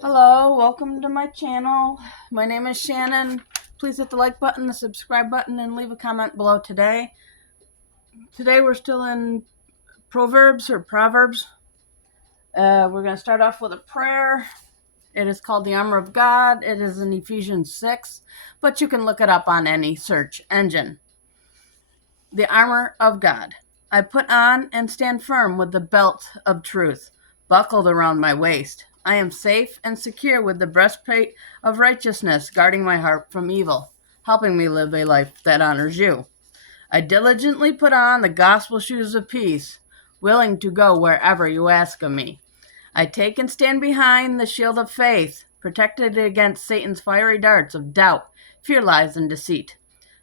Hello, welcome to my channel. My name is Shannon. Please hit the like button, the subscribe button, and leave a comment below today. Today we're still in Proverbs. We're going to start off with a prayer. It is called the Armor of God. It is in Ephesians 6, but you can look it up on any search engine. The Armor of God. I put on and stand firm with the belt of truth, buckled around my waist. I am safe and secure with the breastplate of righteousness, guarding my heart from evil, helping me live a life that honors you. I diligently put on the gospel shoes of peace, willing to go wherever you ask of me. I take and stand behind the shield of faith, protected against Satan's fiery darts of doubt, fear, lies, and deceit.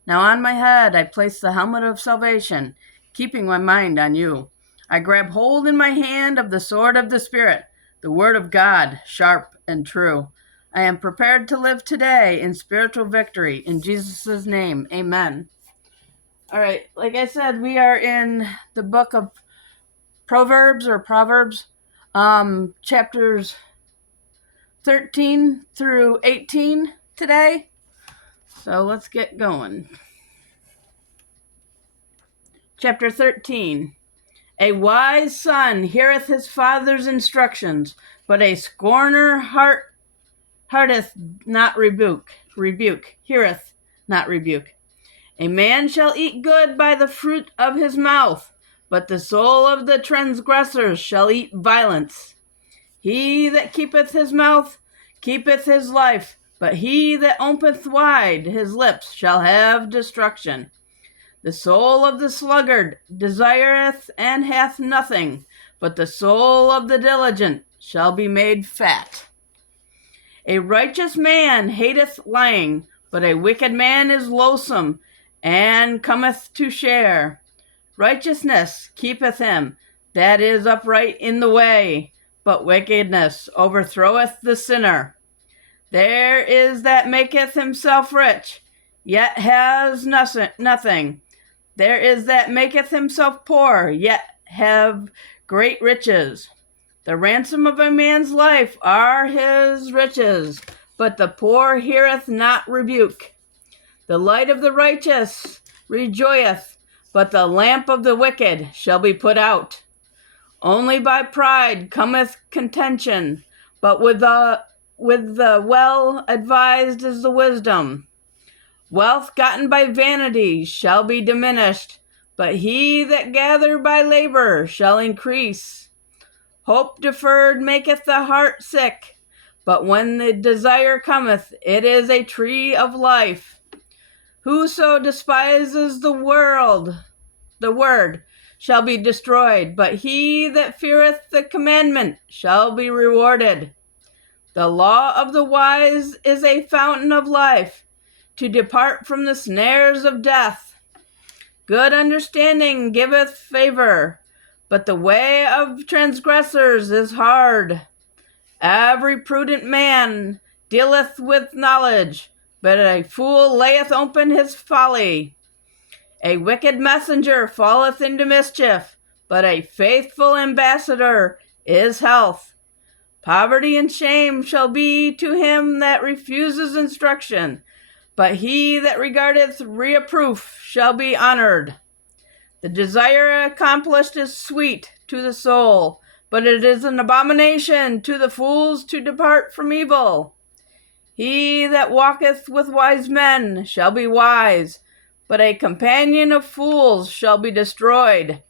Now on my head I place the helmet of salvation, keeping my mind on you. I grab hold in my hand of the sword of the Spirit, the word of God, sharp and true. I am prepared to live today in spiritual victory. In Jesus' name, amen. All right, like I said, we are in the book of Proverbs, chapters 13 through 18 today. So let's get going. Chapter 13. A wise son heareth his father's instructions, but a scorner heareth not heareth not rebuke. A man shall eat good by the fruit of his mouth, but the soul of the transgressors shall eat violence. He that keepeth his mouth keepeth his life, but he that openeth wide his lips shall have destruction. The soul of the sluggard desireth and hath nothing, but the soul of the diligent shall be made fat. A righteous man hateth lying, but a wicked man is loathsome, and cometh to share. Righteousness keepeth him that is upright in the way, but wickedness overthroweth the sinner. There is that maketh himself rich, yet has nothing. There is that maketh himself poor, yet have great riches. The ransom of a man's life are his riches, but the poor heareth not rebuke. The light of the righteous rejoiceth, but the lamp of the wicked shall be put out. Only by pride cometh contention, but with the well advised is the wisdom. Wealth gotten by vanity shall be diminished, but he that gather by labor shall increase. Hope deferred maketh the heart sick, but when the desire cometh, it is a tree of life. Whoso despises the word, shall be destroyed, but he that feareth the commandment shall be rewarded. The law of the wise is a fountain of life, to depart from the snares of death. Good understanding giveth favor, but the way of transgressors is hard. Every prudent man dealeth with knowledge, but a fool layeth open his folly. A wicked messenger falleth into mischief, but a faithful ambassador is health. Poverty and shame shall be to him that refuses instruction, but he that regardeth reproof shall be honored. The desire accomplished is sweet to the soul, but it is an abomination to the fools to depart from evil. He that walketh with wise men shall be wise, but a companion of fools shall be destroyed.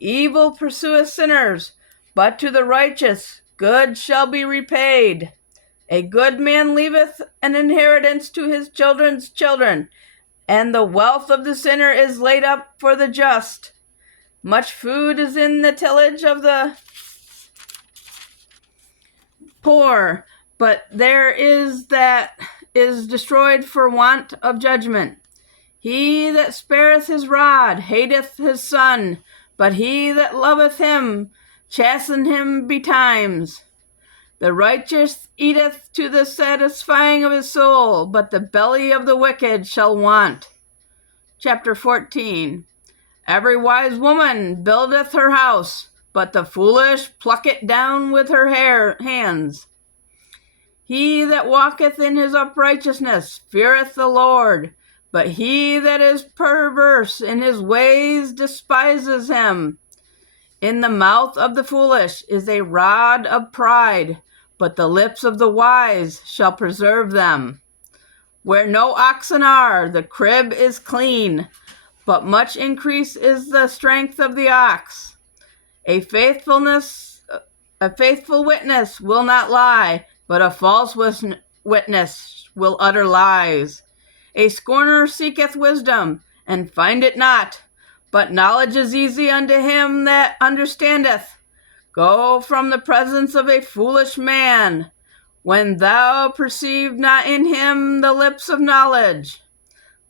Evil pursueth sinners, but to the righteous good shall be repaid. A good man leaveth an inheritance to his children's children, and the wealth of the sinner is laid up for the just. Much food is in the tillage of the poor, but there is that is destroyed for want of judgment. He that spareth his rod hateth his son, but he that loveth him chasten him betimes. The righteous eateth to the satisfying of his soul, but the belly of the wicked shall want. Chapter 14. Every wise woman buildeth her house, but the foolish pluck it down with her hands. He that walketh in his uprightness feareth the Lord, but he that is perverse in his ways despises him. In the mouth of the foolish is a rod of pride, but the lips of the wise shall preserve them. Where no oxen are, the crib is clean, but much increase is the strength of the ox. A faithful witness will not lie, but a false witness will utter lies. A scorner seeketh wisdom, and findeth not, but knowledge is easy unto him that understandeth. Go from the presence of a foolish man, when thou perceive not in him the lips of knowledge.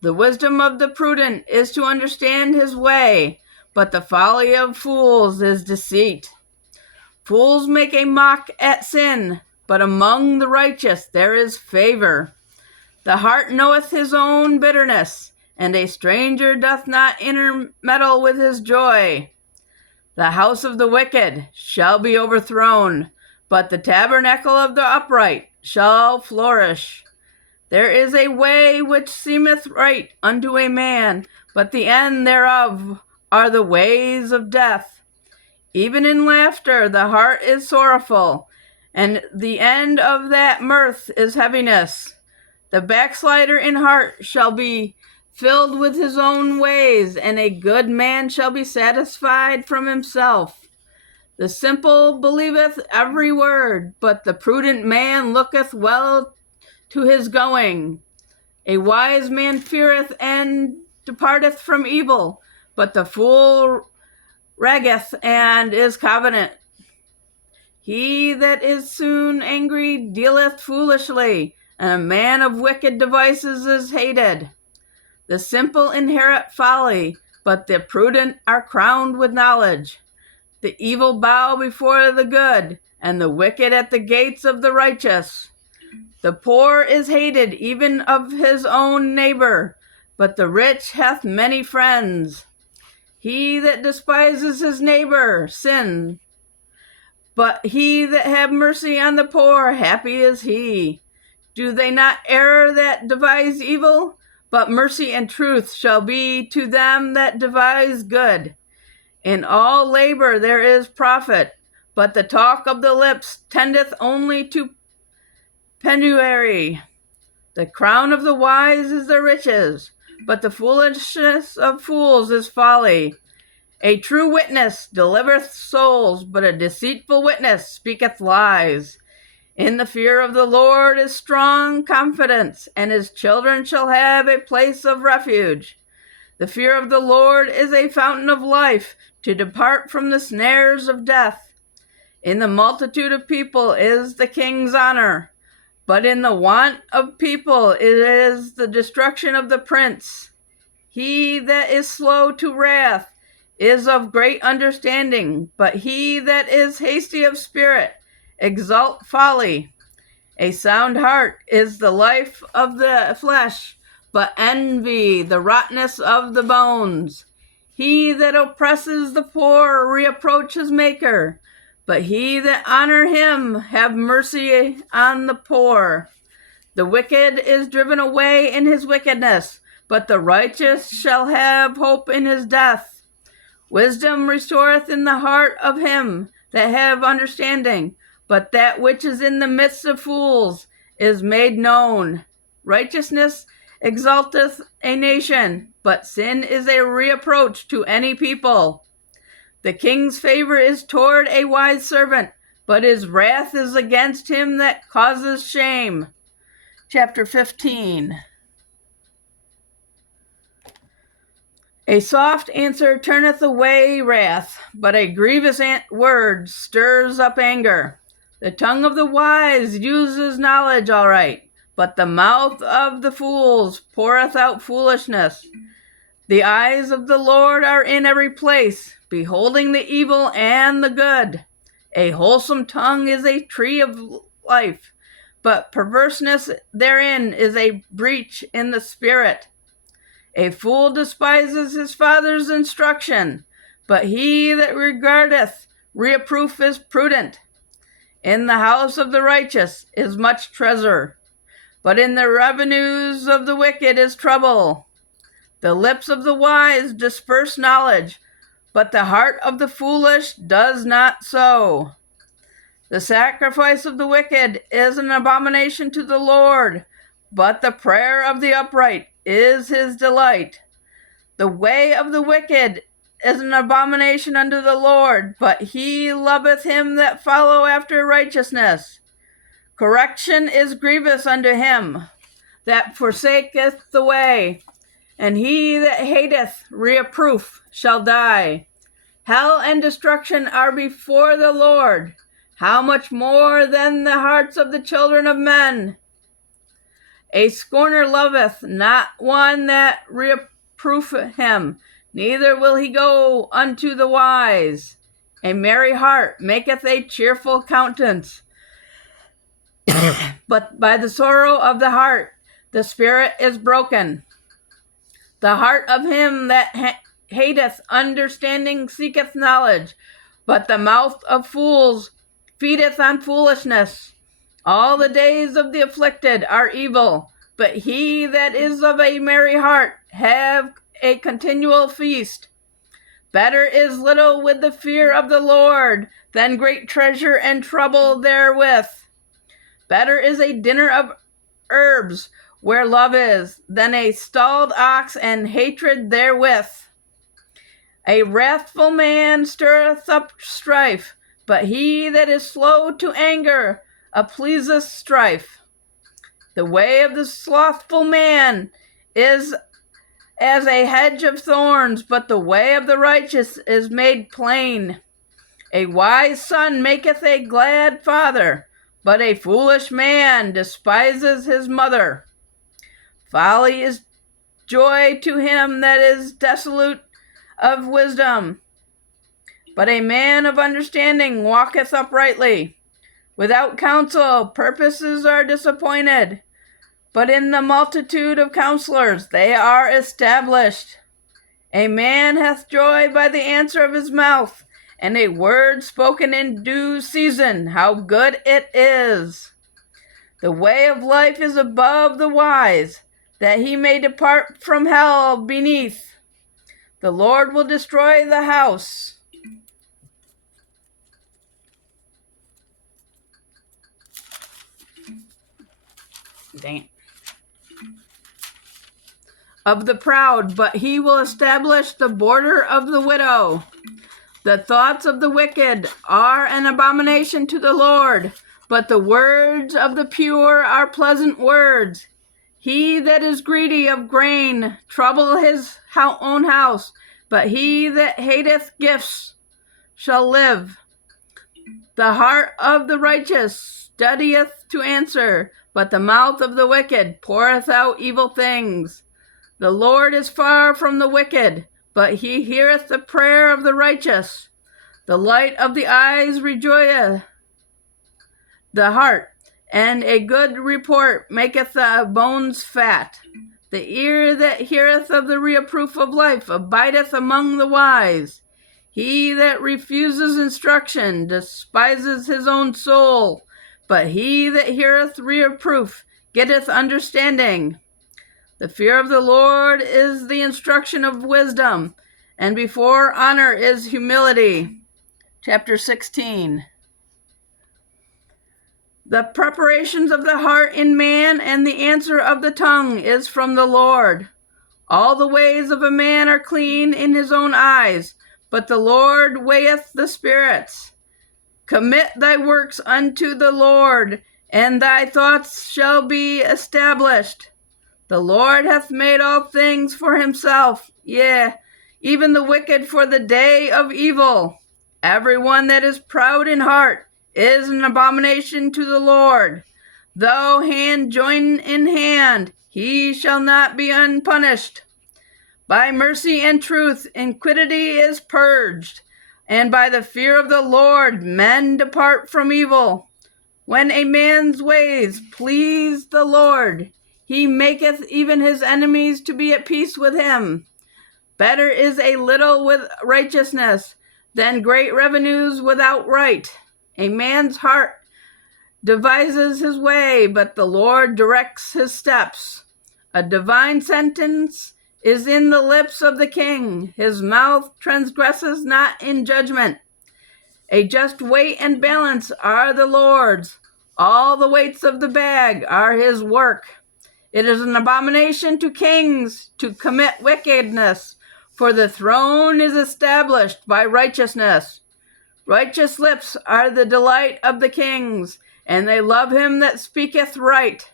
The wisdom of the prudent is to understand his way, but the folly of fools is deceit. Fools make a mock at sin, but among the righteous there is favor. The heart knoweth his own bitterness, and a stranger doth not intermeddle with his joy. The house of the wicked shall be overthrown, but the tabernacle of the upright shall flourish. There is a way which seemeth right unto a man, but the end thereof are the ways of death. Even in laughter the heart is sorrowful, and the end of that mirth is heaviness. The backslider in heart shall be filled with his own ways, and a good man shall be satisfied from himself. The simple believeth every word, but the prudent man looketh well to his going. A wise man feareth and departeth from evil, but the fool raggeth and is covenant. He that is soon angry dealeth foolishly, and a man of wicked devices is hated. The simple inherit folly, but the prudent are crowned with knowledge. The evil bow before the good, and the wicked at the gates of the righteous. The poor is hated even of his own neighbor, but the rich hath many friends. He that despises his neighbor sins, but he that have mercy on the poor, happy is he. Do they not err that devise evil? But mercy and truth shall be to them that devise good. In all labor there is profit, but the talk of the lips tendeth only to penury. The crown of the wise is their riches, but the foolishness of fools is folly. A true witness delivereth souls, but a deceitful witness speaketh lies. In the fear of the Lord is strong confidence, and his children shall have a place of refuge. The fear of the Lord is a fountain of life, to depart from the snares of death. In the multitude of people is the king's honor, but in the want of people it is the destruction of the prince. He that is slow to wrath is of great understanding, but he that is hasty of spirit exalt folly. A sound heart is the life of the flesh, but envy the rottenness of the bones. He that oppresses the poor reproach his maker, but he that honor him have mercy on the poor. The wicked is driven away in his wickedness, but the righteous shall have hope in his death. Wisdom restoreth in the heart of him that have understanding, but that which is in the midst of fools is made known. Righteousness exalteth a nation, but sin is a reproach to any people. The king's favor is toward a wise servant, but his wrath is against him that causes shame. Chapter 15. A soft answer turneth away wrath, but a grievous word stirs up anger. The tongue of the wise uses knowledge all right, but the mouth of the fools poureth out foolishness. The eyes of the Lord are in every place, beholding the evil and the good. A wholesome tongue is a tree of life, but perverseness therein is a breach in the spirit. A fool despises his father's instruction, but he that regardeth reproof is prudent. In the house of the righteous is much treasure, but in the revenues of the wicked is trouble. The lips of the wise disperse knowledge, but the heart of the foolish does not so. The sacrifice of the wicked is an abomination to the Lord, but the prayer of the upright is his delight. The way of the wicked is an abomination unto the Lord, but he loveth him that follow after righteousness. Correction is grievous unto him that forsaketh the way, and he that hateth reproof shall die. Hell and destruction are before the Lord. How much more than the hearts of the children of men? A scorner loveth not one that reproofeth him, neither will he go unto the wise. A merry heart maketh a cheerful countenance, but by the sorrow of the heart the spirit is broken. The heart of him that hateth understanding seeketh knowledge, but the mouth of fools feedeth on foolishness. All the days of the afflicted are evil, but he that is of a merry heart have a continual feast. Better is little with the fear of the Lord than great treasure and trouble therewith. Better is a dinner of herbs where love is, than a stalled ox and hatred therewith. A wrathful man stirreth up strife, but he that is slow to anger pleaseth strife. The way of the slothful man is as a hedge of thorns, but the way of the righteous is made plain. A wise son maketh a glad father, but a foolish man despises his mother. Folly is joy to him that is desolate of wisdom, but a man of understanding walketh uprightly. Without counsel purposes are disappointed, but in the multitude of counselors they are established. A man hath joy by the answer of his mouth, and a word spoken in due season, how good it is. The way of life is above the wise, that he may depart from hell beneath. The Lord will destroy the house. Of the proud, but he will establish the border of the widow. The thoughts of the wicked are an abomination to the Lord, but the words of the pure are pleasant words. He that is greedy of grain trouble his own house, but he that hateth gifts shall live. The heart of the righteous studieth to answer, but the mouth of the wicked poureth out evil things. The Lord is far from the wicked, but he heareth the prayer of the righteous. The light of the eyes rejoiceth the heart, and a good report maketh the bones fat. The ear that heareth of the reproof of life abideth among the wise. He that refuses instruction despises his own soul, but he that heareth reproof getteth understanding. The fear of the Lord is the instruction of wisdom, and before honor is humility. Chapter 16. The preparations of the heart in man and the answer of the tongue is from the Lord. All the ways of a man are clean in his own eyes, but the Lord weigheth the spirits. Commit thy works unto the Lord, and thy thoughts shall be established. The Lord hath made all things for himself, yea, even the wicked for the day of evil. Every one that is proud in heart is an abomination to the Lord. Though hand join in hand, he shall not be unpunished. By mercy and truth iniquity is purged, and by the fear of the Lord men depart from evil. When a man's ways please the Lord, he maketh even his enemies to be at peace with him. Better is a little with righteousness than great revenues without right. A man's heart devises his way, but the Lord directs his steps. A divine sentence is in the lips of the king. His mouth transgresses not in judgment. A just weight and balance are the Lord's. All the weights of the bag are his work. It is an abomination to kings to commit wickedness, for the throne is established by righteousness. Righteous lips are the delight of the kings, and they love him that speaketh right.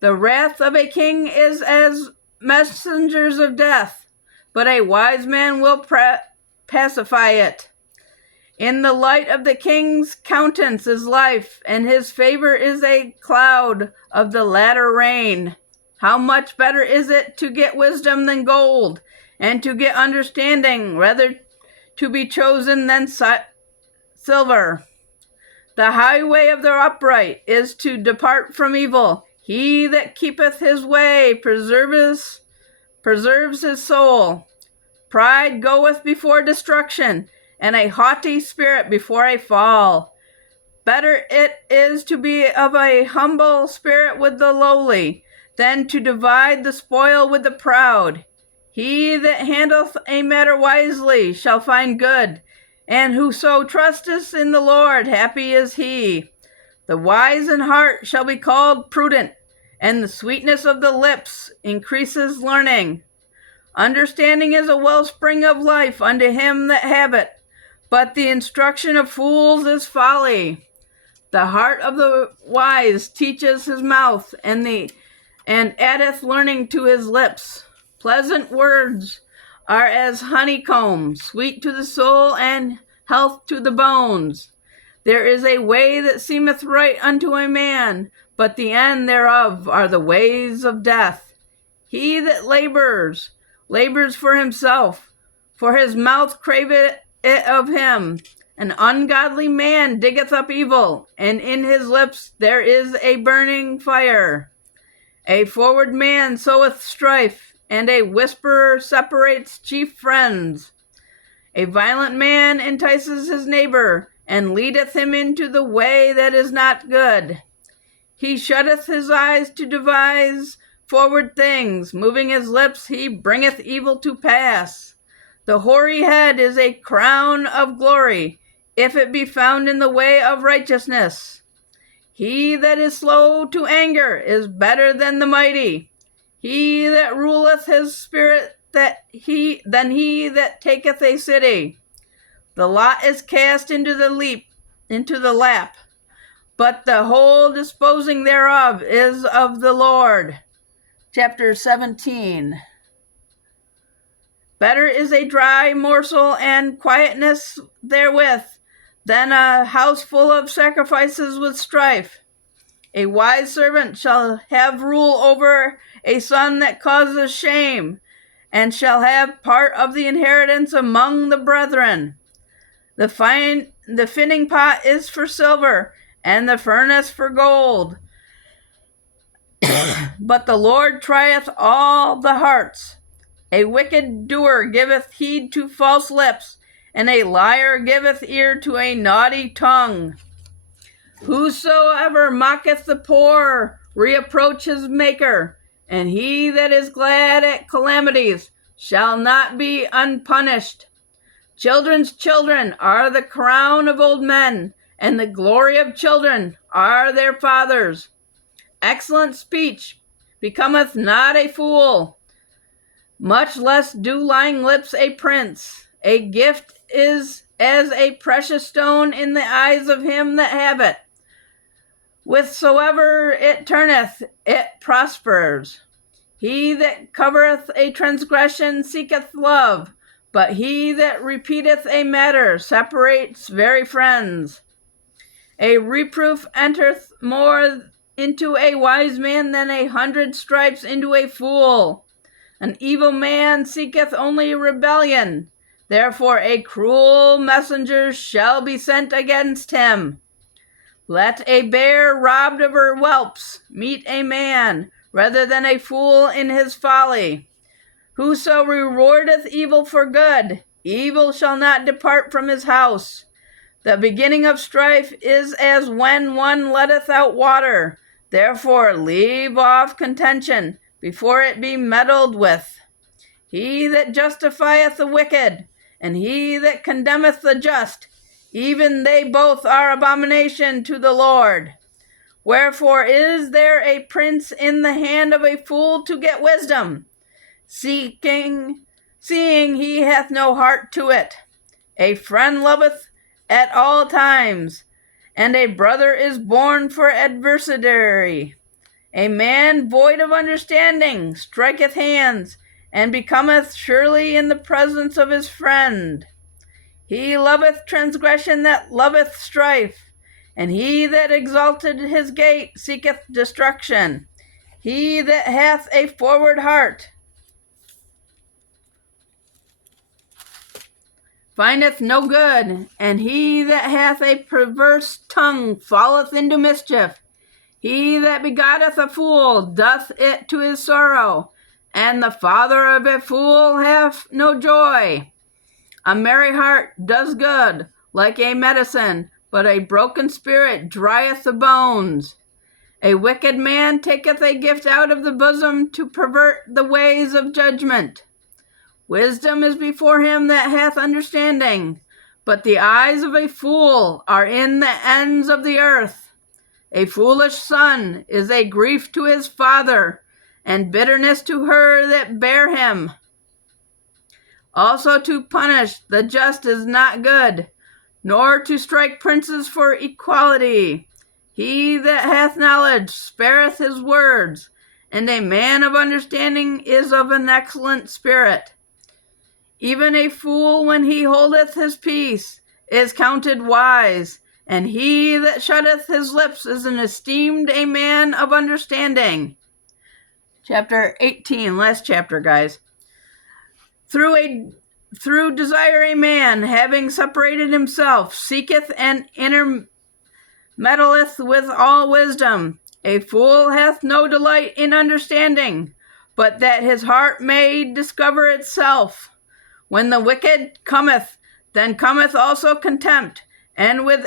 The wrath of a king is as messengers of death, but a wise man will pacify it. In the light of the king's countenance is life, and his favor is a cloud of the latter rain. How much better is it to get wisdom than gold, and to get understanding rather to be chosen than silver. The highway of the upright is to depart from evil. He that keepeth his way preserves his soul. Pride goeth before destruction, and a haughty spirit before a fall. Better it is to be of a humble spirit with the lowly, than to divide the spoil with the proud. He that handleth a matter wisely shall find good, and whoso trusteth in the Lord, happy is he. The wise in heart shall be called prudent, and the sweetness of the lips increases learning. Understanding is a wellspring of life unto him that have it, but the instruction of fools is folly. The heart of the wise teaches his mouth, and addeth learning to his lips. Pleasant words are as honeycomb, sweet to the soul and health to the bones. There is a way that seemeth right unto a man, but the end thereof are the ways of death. He that labors for himself, for his mouth craveth it of him. An ungodly man diggeth up evil, and in his lips there is a burning fire. A forward man soweth strife, and a whisperer separates chief friends. A violent man entices his neighbor, and leadeth him into the way that is not good. He shutteth his eyes to devise forward things. Moving his lips, he bringeth evil to pass. The hoary head is a crown of glory, if it be found in the way of righteousness. He that is slow to anger is better than the mighty. He that ruleth his spirit than he that taketh a city. The lot is cast into the lap, but the whole disposing thereof is of the Lord. Chapter 17. Better is a dry morsel and quietness therewith than a house full of sacrifices with strife. A wise servant shall have rule over a son that causes shame, and shall have part of the inheritance among the brethren. The finning pot is for silver, and the furnace for gold. But the Lord trieth all the hearts. A wicked doer giveth heed to false lips, and a liar giveth ear to a naughty tongue. Whosoever mocketh the poor reproach his maker, and he that is glad at calamities shall not be unpunished. Children's children are the crown of old men, and the glory of children are their fathers. Excellent speech becometh not a fool, much less do lying lips a prince. A gift is as a precious stone in the eyes of him that have it. Whithersoever it turneth, it prospers. He that covereth a transgression seeketh love, but he that repeateth a matter separates very friends. A reproof entereth more into a wise man than 100 stripes into a fool. An evil man seeketh only rebellion. Therefore a cruel messenger shall be sent against him. Let a bear robbed of her whelps meet a man, rather than a fool in his folly. Whoso rewardeth evil for good, evil shall not depart from his house. The beginning of strife is as when one letteth out water. Therefore leave off contention before it be meddled with. He that justifieth the wicked, and he that condemneth the just, even they both are abomination to the Lord. Wherefore is there a prince in the hand of a fool to get wisdom, seeing he hath no heart to it? A friend loveth at all times, and a brother is born for adversary. A man void of understanding striketh hands, and becometh surely in the presence of his friend. He loveth transgression that loveth strife, and he that exalted his gate seeketh destruction. He that hath a forward heart findeth no good, and he that hath a perverse tongue falleth into mischief. He that begotteth a fool doth it to his sorrow, and the father of a fool hath no joy. A merry heart does good, like a medicine, but a broken spirit drieth the bones. A wicked man taketh a gift out of the bosom to pervert the ways of judgment. Wisdom is before him that hath understanding, but the eyes of a fool are in the ends of the earth. A foolish son is a grief to his father, and bitterness to her that bare him. Also to punish the just is not good, nor to strike princes for equality. He that hath knowledge spareth his words, and a man of understanding is of an excellent spirit. Even a fool, when he holdeth his peace, is counted wise, and he that shutteth his lips is esteemed a man of understanding. Chapter 18, last chapter, guys. Through desire a man, having separated himself, seeketh and intermeddleth with all wisdom. A fool hath no delight in understanding, but that his heart may discover itself. When the wicked cometh, then cometh also contempt, and with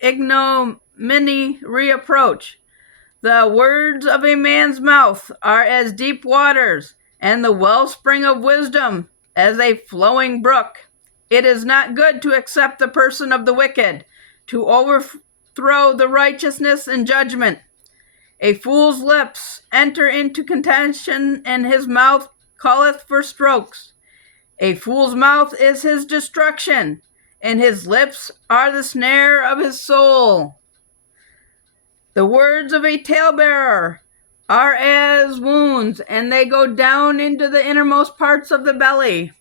ignominy reproach. The words of a man's mouth are as deep waters, and the wellspring of wisdom as a flowing brook. It is not good to accept the person of the wicked, to overthrow the righteousness and judgment. A fool's lips enter into contention, and his mouth calleth for strokes. A fool's mouth is his destruction, and his lips are the snare of his soul. The words of a talebearer are as wounds, and they go down into the innermost parts of the belly.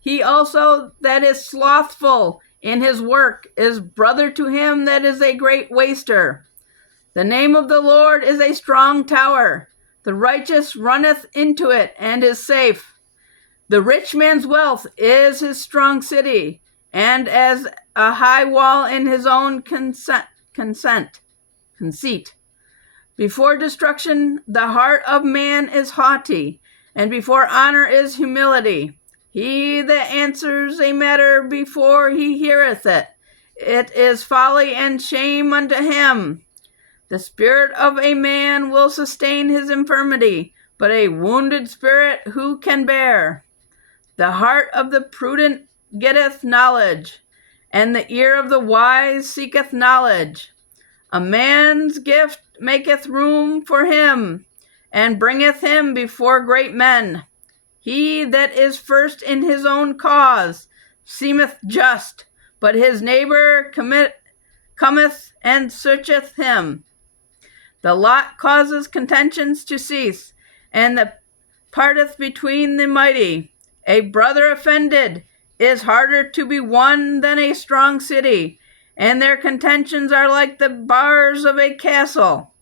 He also that is slothful in his work is brother to him that is a great waster. The name of the Lord is a strong tower. The righteous runneth into it and is safe. The rich man's wealth is his strong city, and as a high wall in his own conceit. Before destruction, the heart of man is haughty, and before honor is humility. He that answers a matter before he heareth it, it is folly and shame unto him. The spirit of a man will sustain his infirmity, but a wounded spirit who can bear? The heart of the prudent getteth knowledge, and the ear of the wise seeketh knowledge. A man's gift maketh room for him, and bringeth him before great men. He that is first in his own cause seemeth just, but his neighbor cometh and searcheth him. The lot causeth contentions to cease, and the parteth between the mighty. A brother offended is harder to be won than a strong city, and their contentions are like the bars of a castle.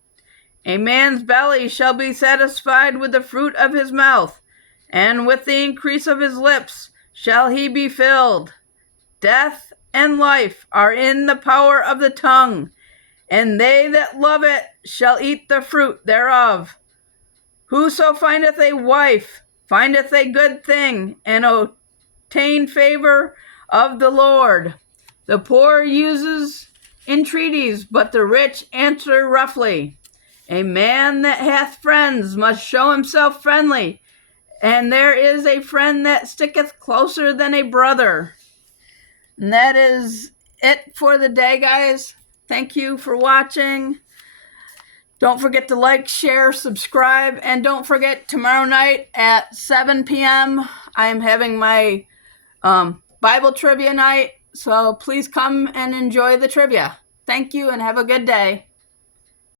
A man's belly shall be satisfied with the fruit of his mouth, and with the increase of his lips shall he be filled. Death and life are in the power of the tongue, and they that love it shall eat the fruit thereof. Whoso findeth a wife findeth a good thing, and obtain favor of the Lord. The poor uses entreaties, but the rich answer roughly. A man that hath friends must show himself friendly, and there is a friend that sticketh closer than a brother. And that is it for the day, guys. Thank you for watching. Don't forget to like, share, subscribe, and don't forget tomorrow night at 7 p.m. I'm having my Bible trivia night, so please come and enjoy the trivia. Thank you and have a good day.